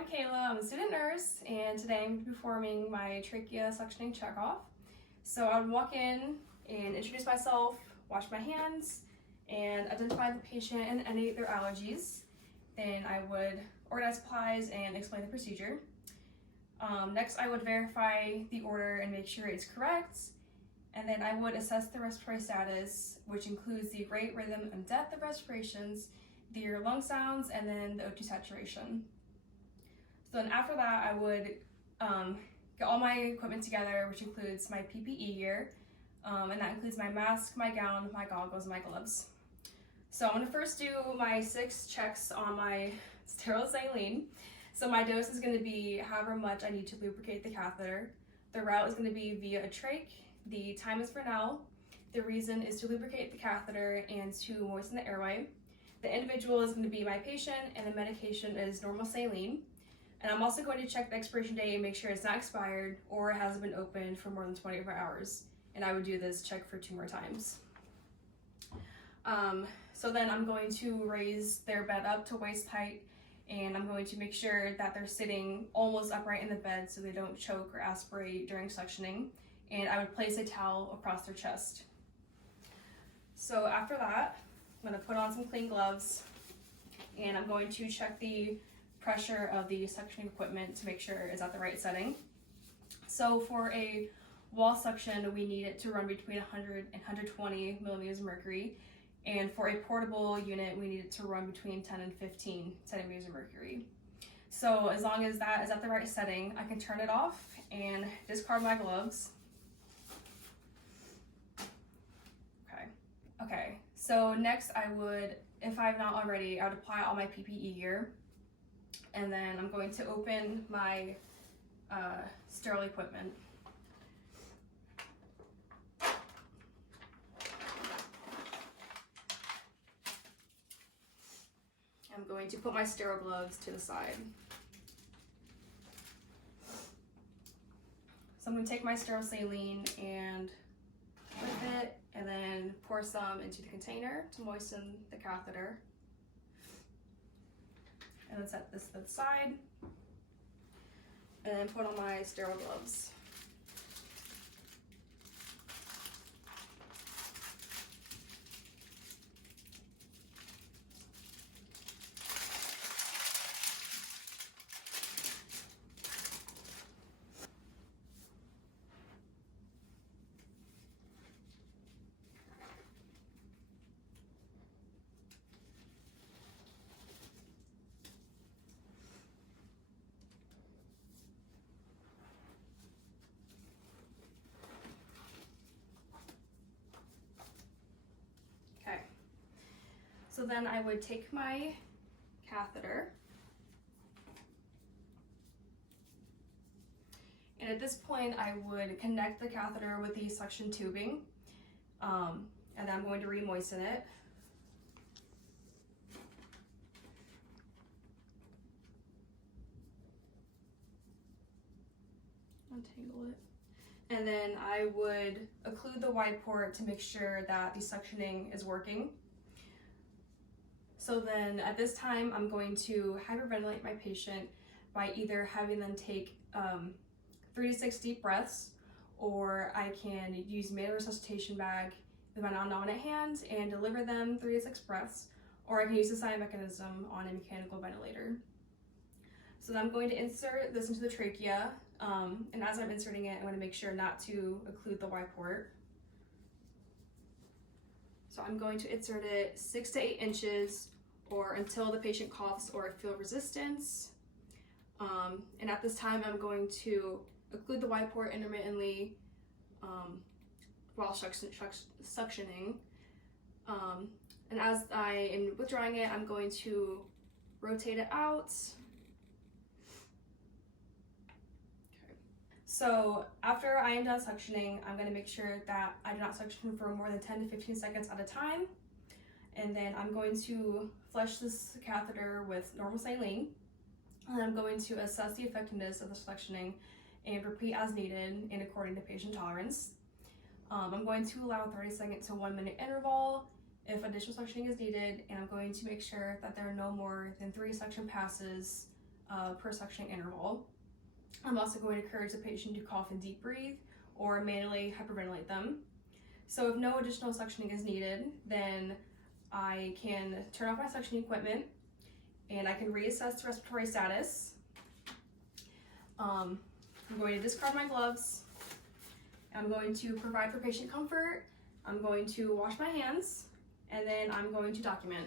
I'm Kayla, I'm a student nurse, and today I'm performing my trachea suctioning checkoff. So I would walk in and introduce myself, wash my hands, and identify the patient and any of their allergies. Then I would organize supplies and explain the procedure. Next, I would verify the order and make sure it's correct. And then I would assess the respiratory status, which includes the rate, rhythm, and depth of respirations, their lung sounds, and then the O2 saturation. So then after that, I would get all my equipment together, which includes my PPE gear, and that includes my mask, my gown, my goggles, and my gloves. So I'm gonna first do my 6 checks on my sterile saline. So my dose is gonna be however much I need to lubricate the catheter. The route is gonna be via a trach. The time is for now. The reason is to lubricate the catheter and to moisten the airway. The individual is going to be my patient, and the medication is normal saline. And I'm also going to check the expiration date and make sure it's not expired or it hasn't been opened for more than 24 hours. And I would do this check for 2 more times. So then I'm going to raise their bed up to waist height, and I'm going to make sure that they're sitting almost upright in the bed so they don't choke or aspirate during suctioning. And I would place a towel across their chest. So after that, I'm going to put on some clean gloves, and I'm going to check the pressure of the suctioning equipment to make sure it's at the right setting. So for a wall suction, we need it to run between 100 and 120 millimeters of mercury, and for a portable unit, we need it to run between 10 and 15 centimeters of mercury. So as long as that is at the right setting, I can turn it off and discard my gloves. Okay, so next I would, if I've not already, I would apply all my PPE gear, and then I'm going to open my sterile equipment. I'm going to put my sterile gloves to the side. So I'm going to take my sterile saline and with it, and then pour some into the container to moisten the catheter. And then set this to the side. And then put on my sterile gloves. So then I would take my catheter, and at this point I would connect the catheter with the suction tubing, and then I'm going to re-moisten it. Untangle it. And then I would occlude the wide port to make sure that the suctioning is working. So then at this time, I'm going to hyperventilate my patient by either having them take 3 to 6 deep breaths, or I can use manual resuscitation bag with my non-dominant hand and deliver them 3 to 6 breaths, or I can use the silent mechanism on a mechanical ventilator. So then I'm going to insert this into the trachea, and as I'm inserting it, I'm going to make sure not to occlude the wide port. So I'm going to insert it 6 to 8 inches or until the patient coughs or I feel resistance. And at this time, I'm going to occlude the wide port intermittently while suctioning. And as I am withdrawing it, I'm going to rotate it out. So after I am done suctioning, I'm going to make sure that I do not suction for more than 10 to 15 seconds at a time. And then I'm going to flush this catheter with normal saline. And I'm going to assess the effectiveness of the suctioning and repeat as needed and according to patient tolerance. I'm going to allow a 30-second to 1-minute interval if additional suctioning is needed, and I'm going to make sure that there are no more than 3 suction passes per suctioning interval. I'm also going to encourage the patient to cough and deep breathe or manually hyperventilate them. So if no additional suctioning is needed, then I can turn off my suctioning equipment and I can reassess the respiratory status. I'm going to discard my gloves. I'm going to provide for patient comfort. I'm going to wash my hands, and then I'm going to document.